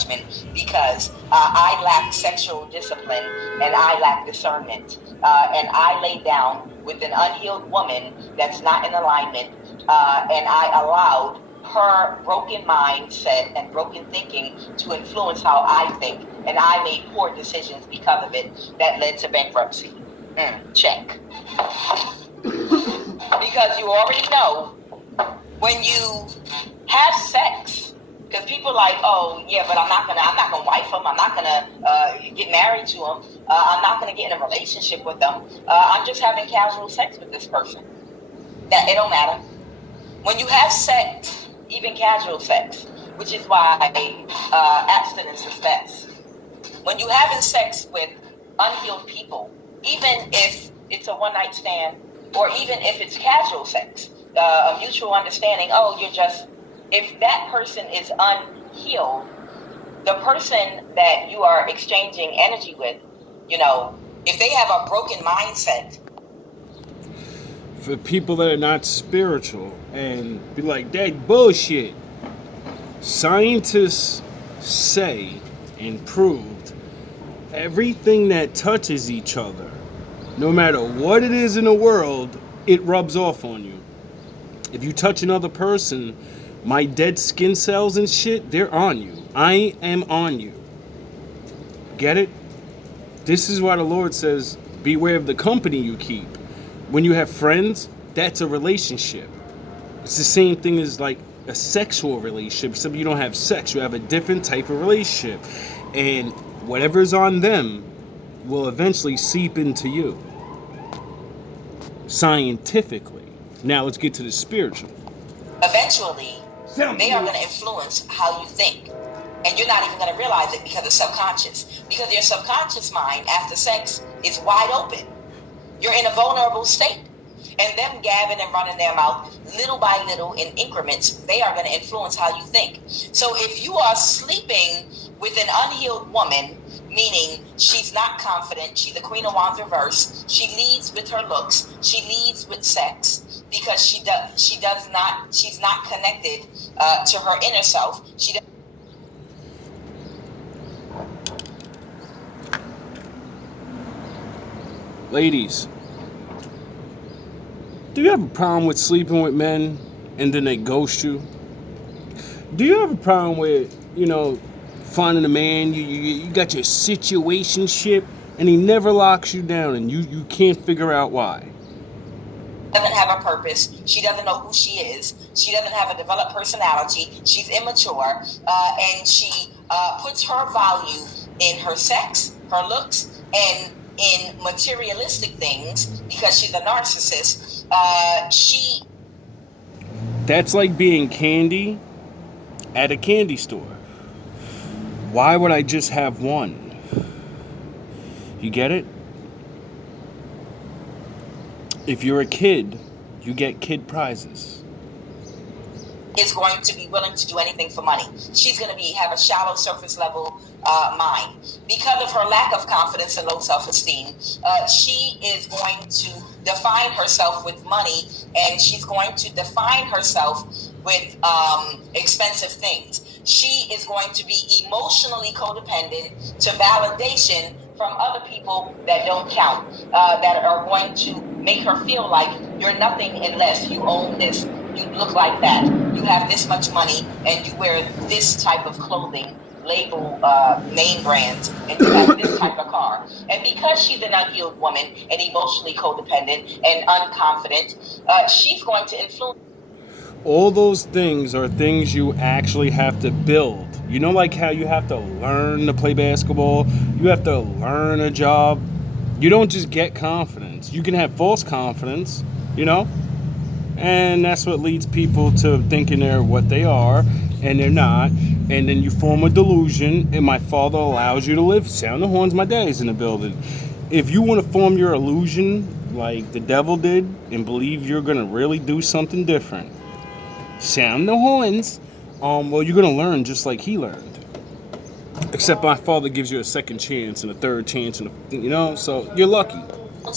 judgment because I lack sexual discipline and I lack discernment. And I lay down with an unhealed woman that's not in alignment, and I allowed her broken mindset and broken thinking to influence how I think, and I made poor decisions because of it that led to bankruptcy. Check. Because you already know when you have sex, because people are like, oh yeah, but I'm not gonna wife him. I'm not gonna get married to him. I'm not gonna get in a relationship with them. I'm just having casual sex with this person. That it don't matter. When you have sex, even casual sex, which is why abstinence is best. When you having sex with unhealed people, even if it's a one-night stand, or even if it's casual sex, a mutual understanding, if that person is unhealed, the person that you are exchanging energy with, if they have a broken mindset. For people that are not spiritual and be like, that bullshit. Scientists say and proved everything that touches each other, no matter what it is in the world, it rubs off on you. If you touch another person, my dead skin cells and shit, they're on you. I am on you. Get it? This is why the Lord says, beware of the company you keep. When you have friends, that's a relationship. It's the same thing as like a sexual relationship, except you don't have sex. You have a different type of relationship. And whatever's on them will eventually seep into you. Scientifically. Now let's get to the spiritual. Eventually, they are going to influence how you think. And you're not even going to realize it because it's subconscious. Because your subconscious mind after sex is wide open. You're in a vulnerable state. And them gabbing and running their mouth little by little in increments, they are going to influence how you think. So if you are sleeping with an unhealed woman, meaning she's not confident, she's the Queen of Wands reverse, she leads with her looks, she leads with sex, because she's not connected to her inner self. Ladies, do you have a problem with sleeping with men and then they ghost you? Do you have a problem with, finding a man, you got your situationship and he never locks you down and you can't figure out why? Doesn't have a purpose. She doesn't know who she is. She doesn't have a developed personality. She's immature, and she puts her value in her sex, her looks, and in materialistic things because she's a narcissist. That's like being candy at a candy store. Why would I just have one? You get it? If you're a kid, you get kid prizes. Is going to be willing to do anything for money. She's going to have a shallow surface level mind. Because of her lack of confidence and low self-esteem, she is going to define herself with money, and she's going to define herself with expensive things. She is going to be emotionally codependent to validation from other people that don't count, that are going to make her feel like you're nothing unless you own this, you look like that, you have this much money, and you wear this type of clothing, label name brands, and you have this type of car. And because she's an unhealed woman and emotionally codependent and unconfident, she's going to influence. All those things are things you actually have to build. Like how you have to learn to play basketball, you have to learn a job. You don't just get confidence. You can have false confidence, and that's what leads people to thinking they're what they are and they're not, and then you form a delusion, and my father allows you to live. Sound the horns, my daddy's in the building. If you want to form your illusion like the devil did and believe you're going to really do something different, sound the horns, well, you're going to learn just like he learned. Except my father gives you a second chance and a third chance, and so you're lucky.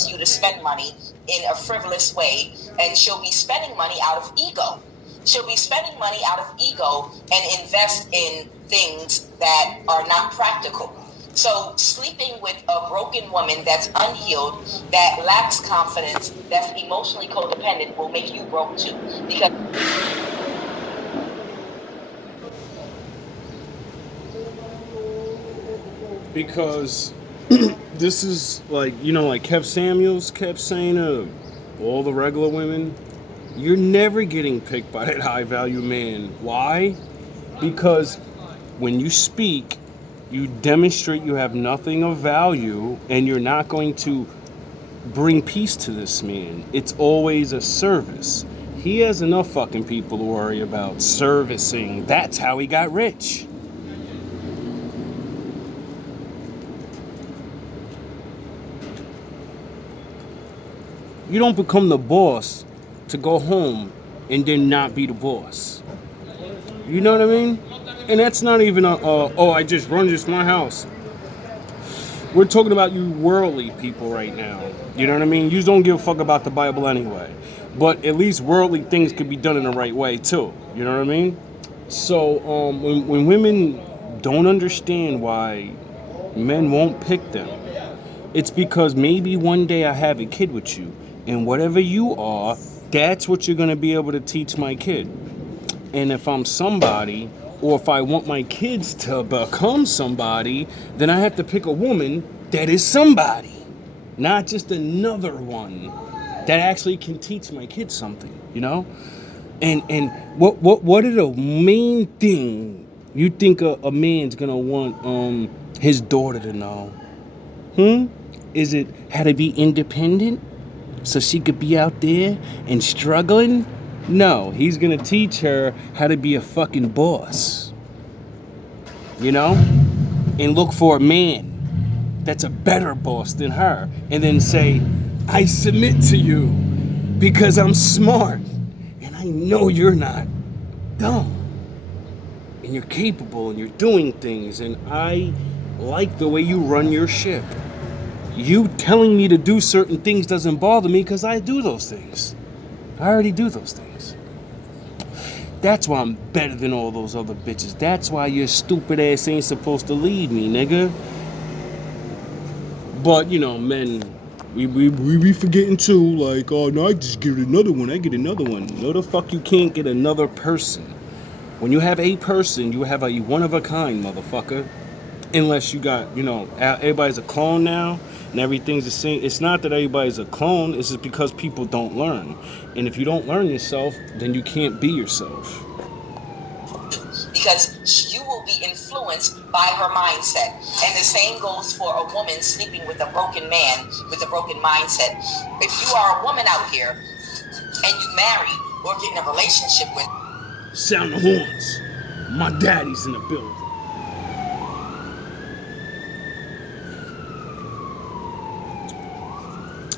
You to spend money in a frivolous way, and she'll be spending money out of ego. She'll be spending money out of ego and invest in things that are not practical. So sleeping with a broken woman that's unhealed, that lacks confidence, that's emotionally codependent will make you broke too. Because this is like, like Kev Samuels kept saying to all the regular women, you're never getting picked by that high value man. Why? Because when you speak, you demonstrate you have nothing of value and you're not going to bring peace to this man. It's always a service. He has enough fucking people to worry about servicing. That's how he got rich. You don't become the boss to go home and then not be the boss. You know what I mean? And that's not even I just run just my house. We're talking about you worldly people right now. You know what I mean? You don't give a fuck about the Bible anyway. But at least worldly things could be done in the right way too. You know what I mean? So when women don't understand why men won't pick them, it's because maybe one day I have a kid with you. And whatever you are, that's what you're going to be able to teach my kid. And if I'm somebody, or if I want my kids to become somebody, then I have to pick a woman that is somebody. Not just another one that actually can teach my kids something, you know? And what are the main thing you think a man's going to want his daughter to know? Is it how to be independent? So she could be out there and struggling? No, he's gonna teach her how to be a fucking boss. You know? And look for a man that's a better boss than her. And then say, I submit to you because I'm smart. And I know you're not dumb. And you're capable and you're doing things. And I like the way you run your ship. You telling me to do certain things doesn't bother me because I do those things. I already do those things. That's why I'm better than all those other bitches. That's why your stupid ass ain't supposed to lead me, nigga. But, men, we be forgetting too, like, oh, no, I just get another one. No, the fuck you can't get another person. When you have a person, you have a one-of-a-kind, motherfucker. Unless you got, everybody's a clone now. And everything's the same. It's not that everybody's a clone. It's just because people don't learn. And if you don't learn yourself, then you can't be yourself. Because you will be influenced by her mindset. And the same goes for a woman sleeping with a broken man with a broken mindset. If you are a woman out here and you marry or get in a relationship with... Sound the horns. My daddy's in the building.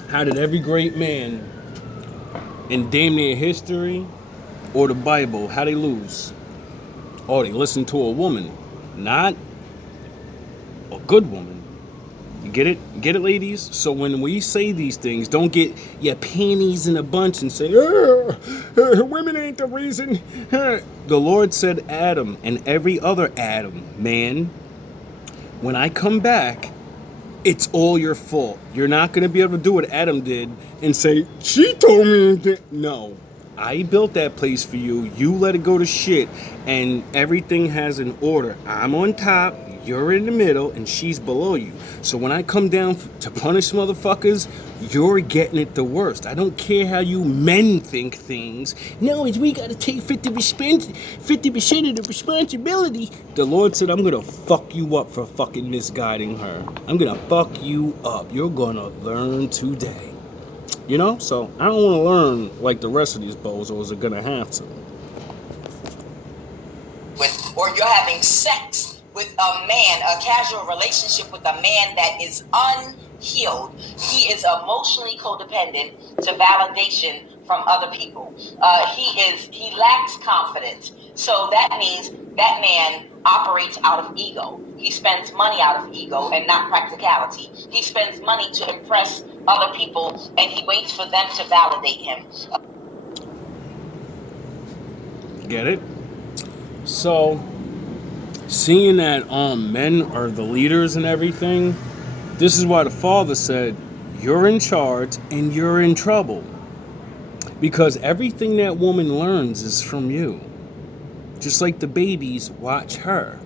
How did every great man in damn near history or the Bible, how they lose? Oh, they listen to a woman, not a good woman. You get it? Get it, ladies? So when we say these things, don't get your panties in a bunch and say, women ain't the reason. The Lord said Adam and every other Adam, man, when I come back, it's all your fault. You're not going to be able to do what Adam did and say, she told me that. No, I built that place for you. You let it go to shit, and everything has an order. I'm on top, you're in the middle, and she's below you. So when I come down to punish motherfuckers, you're getting it the worst. I don't care how you men think things. No, we got to take 50% of the responsibility. The Lord said, I'm going to fuck you up for fucking misguiding her. I'm going to fuck you up. You're going to learn today. So I don't want to learn like the rest of these bozos are going to have to. Or you're having sex with a man, a casual relationship with a man that is unhealed. He is emotionally codependent to validation from other people. He lacks confidence. So that means that man operates out of ego. He spends money out of ego and not practicality. He spends money to impress other people and he waits for them to validate him. Get it? So, seeing that men are the leaders and everything, this is why the father said, "You're in charge and you're in trouble." Because everything that woman learns is from you. Just like the babies watch her.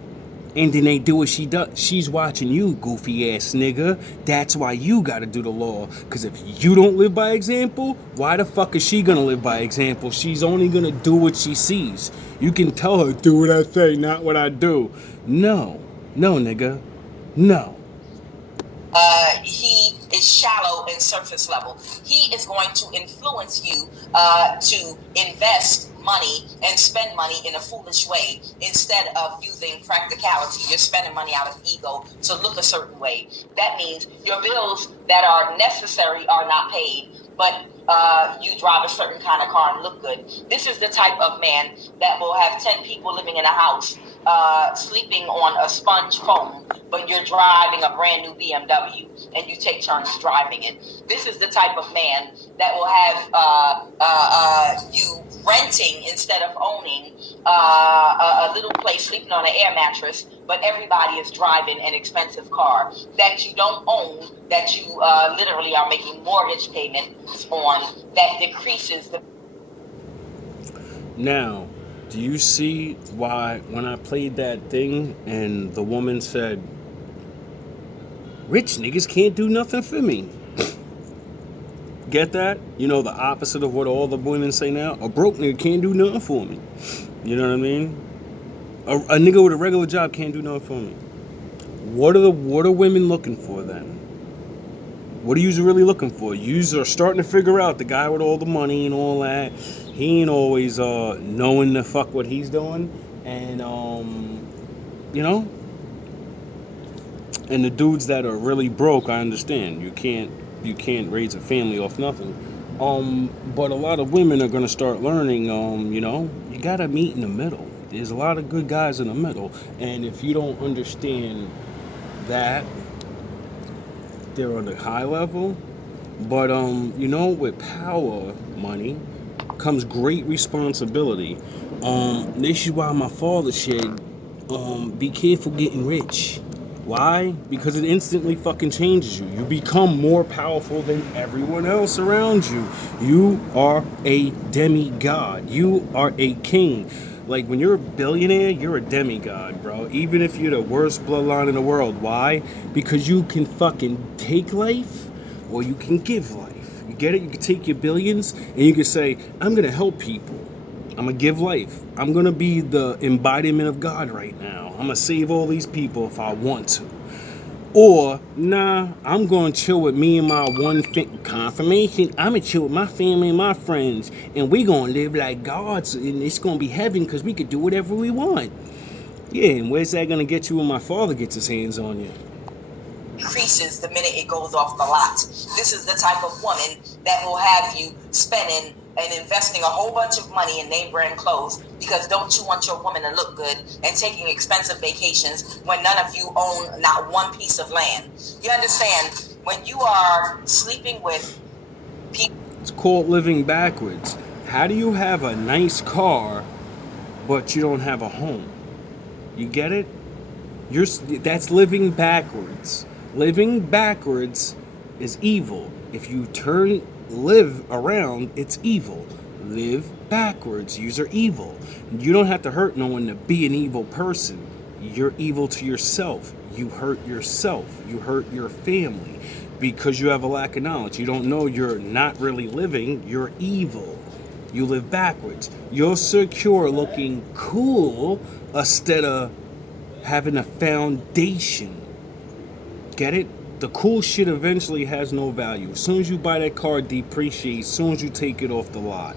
And then they do what she does. She's watching you, goofy ass nigga. That's why you gotta do the law. Because if you don't live by example, why the fuck is she gonna live by example? She's only gonna do what she sees. You can tell her, do what I say, not what I do. No. No, nigga. No. He is shallow and surface level. He is going to influence you to invest money and spend money in a foolish way instead of using practicality. You're spending money out of ego to look a certain way. That means your bills that are necessary are not paid, but you drive a certain kind of car and look good. This is the type of man that will have 10 people living in a house, sleeping on a sponge foam, but you're driving a brand new BMW and you take turns driving it. This is the type of man that will have you renting instead of owning a little place, sleeping on an air mattress, but everybody is driving an expensive car that you don't own, that you literally are making mortgage payments on, that decreases the... Now, do you see why when I played that thing and the woman said, "Rich niggas can't do nothing for me"? Get that? You know, the opposite of what all the women say now. A broke nigga can't do nothing for me. You know what I mean? A nigga with a regular job can't do nothing for me. What are women looking for then? What are you really looking for? You are starting to figure out the guy with all the money and all that. He ain't always knowing the fuck what he's doing, and you know. And the dudes that are really broke, I understand. You can't raise a family off nothing. But a lot of women are gonna start learning. You know, you gotta meet in the middle. There's a lot of good guys in the middle, and if you don't understand that, they're on the high level. But you know, with power money comes great responsibility. This is why my father said, be careful getting rich. Why? Because it instantly fucking changes you. You become more powerful than everyone else around you. You are a demigod. You are a king. Like, when you're a billionaire, you're a demigod, bro. Even if you're the worst bloodline in the world. Why? Because you can fucking take life or you can give life. You get it? You can take your billions and you can say, I'm going to help people. I'm going to give life. I'm going to be the embodiment of God right now. I'm going to save all these people if I want to. Or, nah, I'm going to chill with me and my confirmation. I'm going to chill with my family and my friends. And we going to live like gods. And it's going to be heaven because we could do whatever we want. Yeah, and where's that going to get you when my father gets his hands on you? Increases the minute it goes off the lot. This is the type of woman that will have you spending and investing a whole bunch of money in name brand clothes because don't you want your woman to look good, and taking expensive vacations when none of you own not one piece of land. You understand? When you are sleeping with people... It's called living backwards. How do you have a nice car but you don't have a home? You get it? That's living backwards. Living backwards is evil. If you live around, it's evil. Live backwards. Yous are evil. You don't have to hurt no one to be an evil person. You're evil to yourself. You hurt yourself. You hurt your family because you have a lack of knowledge. You don't know you're not really living. You're evil. You live backwards. You're secure looking cool instead of having a foundation. Get it? The cool shit eventually has no value. As soon as you buy that car, it depreciates. As soon as you take it off the lot.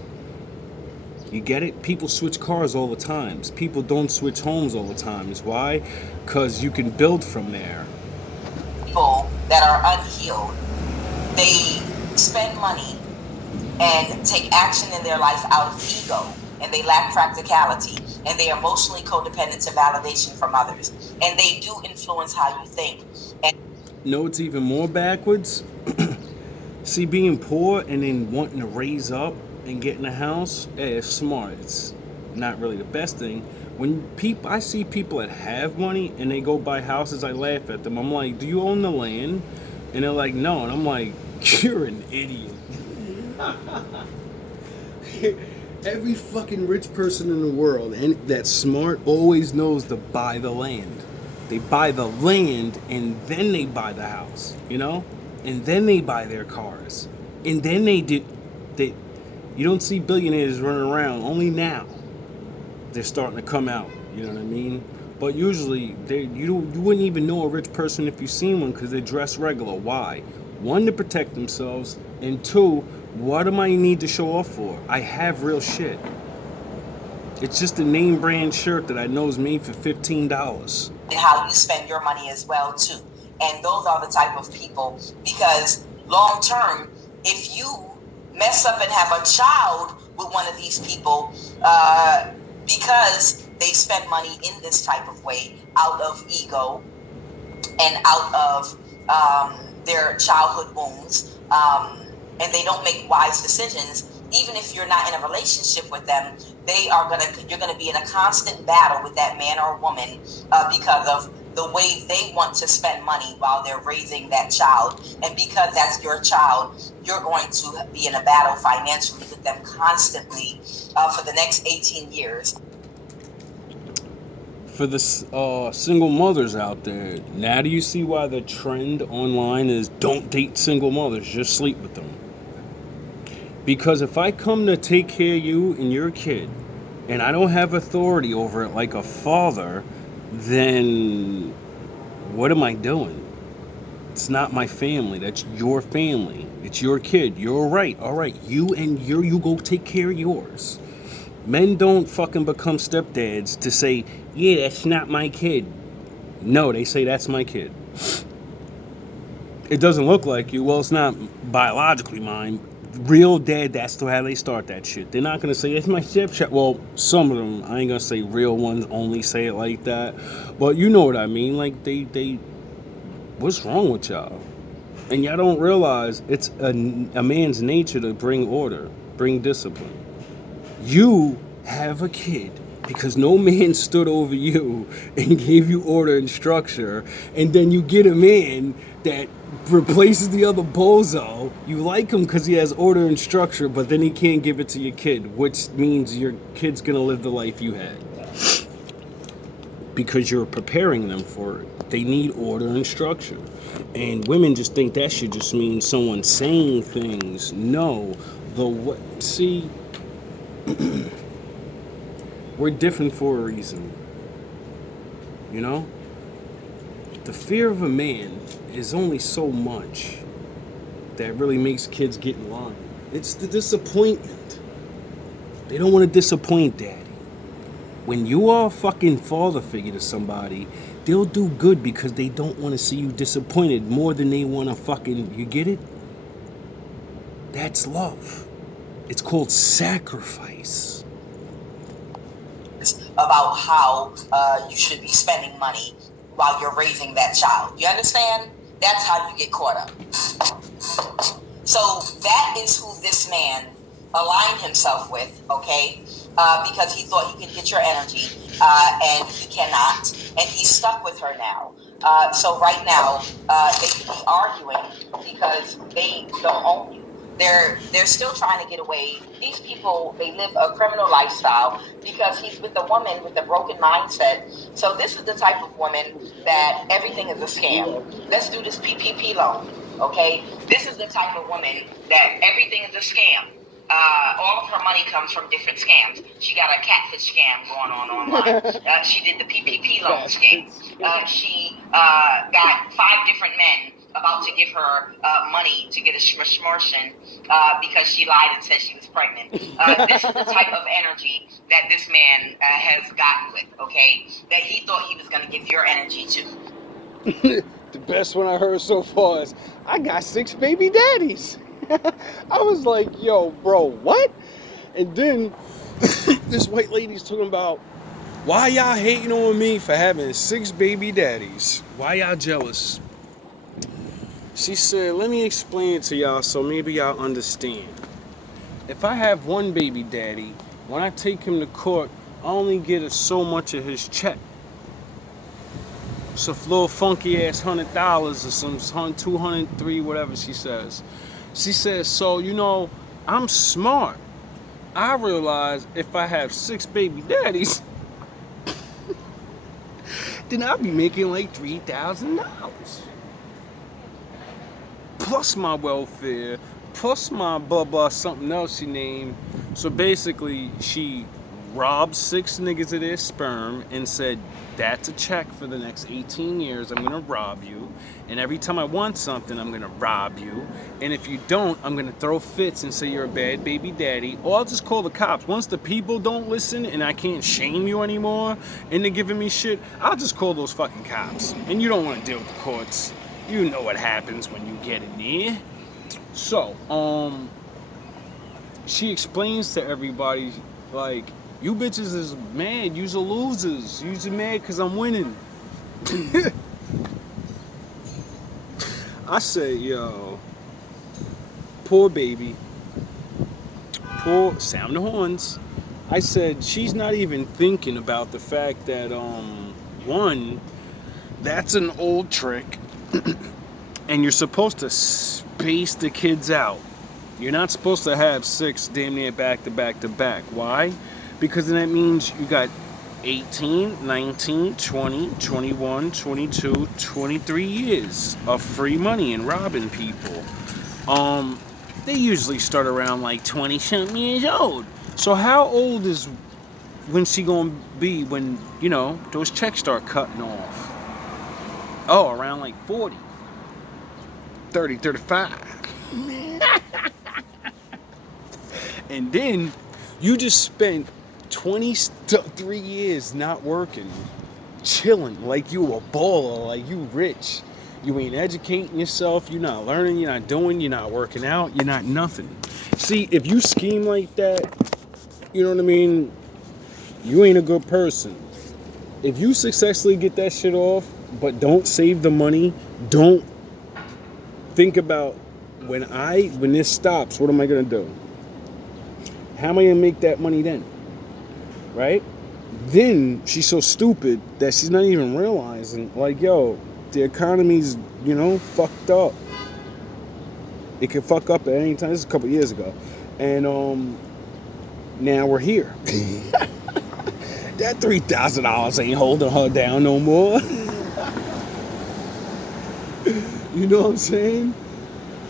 You get it? People switch cars all the time. People don't switch homes all the time. Why? Because you can build from there. People that are unhealed, they spend money and take action in their life out of ego, and they lack practicality, and they are emotionally codependent to validation from others, and they do influence how you think. And know it's even more backwards? See, being poor and then wanting to raise up and get in a house, it's smart. not really the best thing. When I see people that have money and they go buy houses, I laugh at them. I'm like, do you own the land? And they're like, no. And I'm like, you're an idiot. Every fucking rich person in the world and that's smart always knows to buy the land. They buy the land and then they buy the house, you know? And then they buy their cars. And then you don't see billionaires running around. Only now they're starting to come out, you know what I mean? But usually you wouldn't even know a rich person if you seen one because they dress regular. Why? One, to protect themselves, and two, what am I need to show off for? I have real shit. It's just a name brand shirt that I know is made for $15. And how you spend your money as well too. And those are the type of people, because long term, if you mess up and have a child with one of these people, because they spend money in this type of way out of ego and out of their childhood wounds, and they don't make wise decisions, even if you're not in a relationship with them, you're gonna be in a constant battle with that man or woman because of the way they want to spend money while they're raising that child. And because that's your child, you're going to be in a battle financially with them constantly for the next 18 years. For the single mothers out there, now do you see why the trend online is don't date single mothers, just sleep with them? Because if I come to take care of you and your kid, and I don't have authority over it like a father, then what am I doing? It's not my family. That's your family. It's your kid. You're right. All right. You go take care of yours. Men don't fucking become stepdads to say, yeah, that's not my kid. No, they say that's my kid. It doesn't look like you. Well, it's not biologically mine. Real dad, that's how they start that shit. They're not gonna say it's my stepchild. Well, some of them, I ain't gonna say real ones only say it like that, but you know what I mean. Like they what's wrong with y'all? And y'all don't realize it's a man's nature to bring order, bring discipline. You have a kid because no man stood over you and gave you order and structure, and then you get a man that replaces the other bozo. You like him because he has order and structure, but then he can't give it to your kid, which means your kid's gonna live the life you had because you're preparing them for it. They need order and structure, and women just think that should just mean someone saying things. No, see, we're different for a reason, you know? The fear of a man is only so much that really makes kids get in line. It's the disappointment. They don't want to disappoint daddy. When you are a fucking father figure to somebody, they'll do good because they don't want to see you disappointed more than they want to fucking, you get it? That's love. It's called sacrifice. About how you should be spending money while you're raising that child. You understand? That's how you get caught up. So that is who this man aligned himself with, okay? Because he thought he could get your energy, and he cannot, and he's stuck with her now. So right now, they could be arguing because they don't own you. They're still trying to get away. These people, they live a criminal lifestyle because he's with a woman with a broken mindset. So this is the type of woman that everything is a scam. Let's do this PPP loan, okay? This is the type of woman that everything is a scam. All of her money comes from different scams. She got a catfish scam going on online. She did the PPP loan scam. She got 5 different men about to give her money to get a schmortion because she lied and said she was pregnant. This is the type of energy that this man has gotten with, okay? That he thought he was going to give your energy to. The best one I heard so far is, I got 6 baby daddies. I was like, yo, bro, what? And then this white lady's talking about, why y'all hating on me for having 6 baby daddies? Why y'all jealous? She said, let me explain it to y'all so maybe y'all understand. If I have one baby daddy, when I take him to court, I only get so much of his check. It's a little funky ass $100 or some 203, whatever she says. She says, so I'm smart. I realize if I have 6 baby daddies, then I'll be making like $3,000. Plus my welfare, plus my blah blah something else she named. So basically, she robbed 6 niggas of their sperm and said, that's a check for the next 18 years. I'm gonna rob you. And every time I want something, I'm gonna rob you. And if you don't, I'm gonna throw fits and say you're a bad baby daddy. Or I'll just call the cops. Once the people don't listen and I can't shame you anymore and they're giving me shit, I'll just call those fucking cops. And you don't wanna deal with the courts. You know what happens when you get in there. So, she explains to everybody, like, you bitches is mad, you's a losers. You's mad because I'm winning. I say, yo, poor baby. Poor, sound the horns. I said, she's not even thinking about the fact that, one, that's an old trick. And you're supposed to space the kids out. You're not supposed to have 6 damn near back to back to back. Why? Because then that means you got 18, 19, 20, 21, 22, 23 years of free money and robbing people. They usually start around like 20-something years old. So how old is when she gonna be when, those checks start cutting off? Oh, around like 40. 30, 35. And then you just spent 23 years not working, chilling like you a baller, like you rich. You ain't educating yourself, you're not learning, you're not doing, you're not working out, you're not nothing. See, if you scheme like that, you know what I mean, you ain't a good person. If you successfully get that shit off, but don't save the money, don't think about when this stops, what am I gonna do? How am I gonna make that money then? Right? Then she's so stupid that she's not even realizing, like, yo, the economy's, fucked up. It could fuck up at any time. This is a couple years ago. And now we're here. That $3,000 ain't holding her down no more. You know what I'm saying?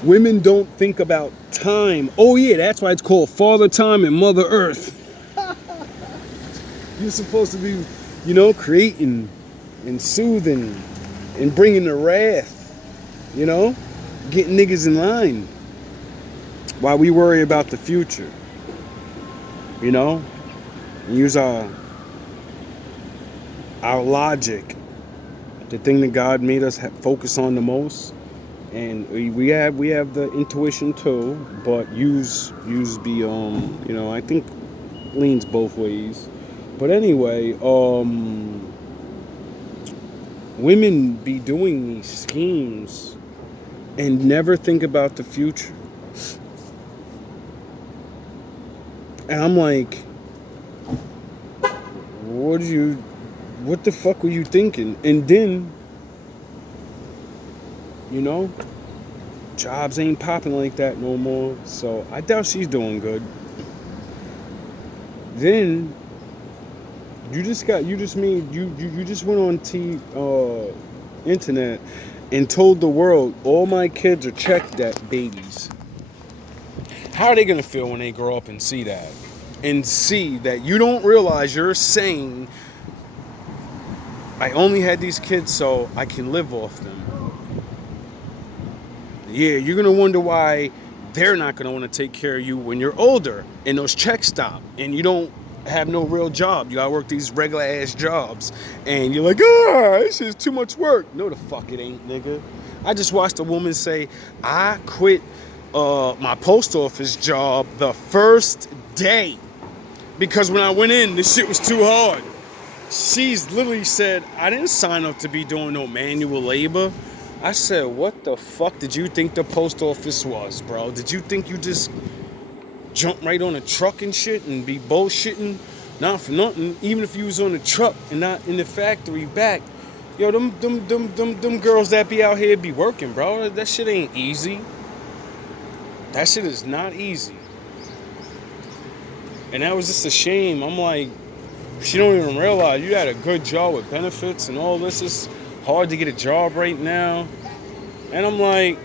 Women don't think about time. Oh yeah, that's why it's called Father Time and Mother Earth. You're supposed to be, creating and soothing and bringing the wrath, getting niggas in line while we worry about the future, and use our logic, the thing that God made us focus on the most. And we have the intuition too, but use be I think leans both ways. But anyway, women be doing these schemes and never think about the future. And I'm like, what the fuck were you thinking? And then, jobs ain't popping like that no more. So I doubt she's doing good. Then you just went on internet and told the world all my kids are checked at babies. How are they gonna feel when they grow up and see that? And see that you don't realize you're saying, I only had these kids so I can live off them. Yeah, you're going to wonder why they're not going to want to take care of you when you're older and those checks stop and you don't have no real job. You got to work these regular ass jobs and you're like, this is too much work. No, the fuck it ain't, nigga. I just watched a woman say, I quit my post office job the first day because when I went in, this shit was too hard. She's literally said, I didn't sign up to be doing no manual labor. I said, what the fuck did you think the post office was, bro? Did you think you just jump right on a truck and shit and be bullshitting Not for nothing. Even if you was on the truck and not in the factory back, yo, them girls that be out here be working, bro. That shit ain't easy. That shit is not easy. And that was just a shame. I'm like, she don't even realize you had a good job with benefits and all this. It's hard to get a job right now. And I'm like,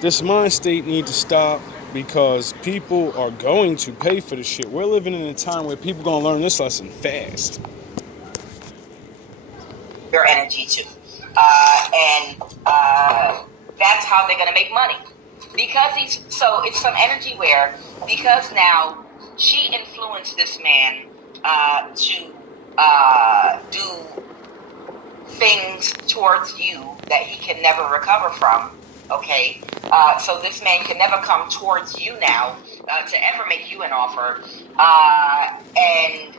this mind state needs to stop because people are going to pay for this shit. We're living in a time where people gonna learn this lesson fast. Your energy too. And that's how they're gonna make money. Because it's some energy where, because now she influenced this man to do things towards you that he can never recover from. Okay, so this man can never come towards you now to ever make you an offer, and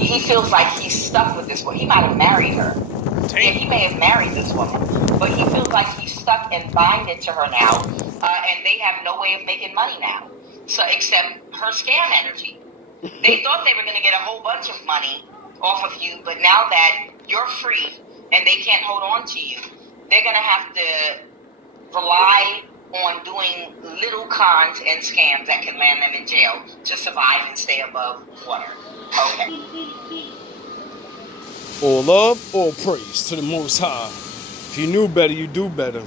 he feels like he's stuck with this woman. He might have married her. Yeah, he may have married this woman, but he feels like he's stuck and binded to her now, and they have no way of making money now. So except her scam energy. They thought they were going to get a whole bunch of money off of you, but now that you're free and they can't hold on to you, they're going to have to rely on doing little cons and scams that can land them in jail to survive and stay above water. Okay. All love, all praise to the Most High. If you knew better, you do better.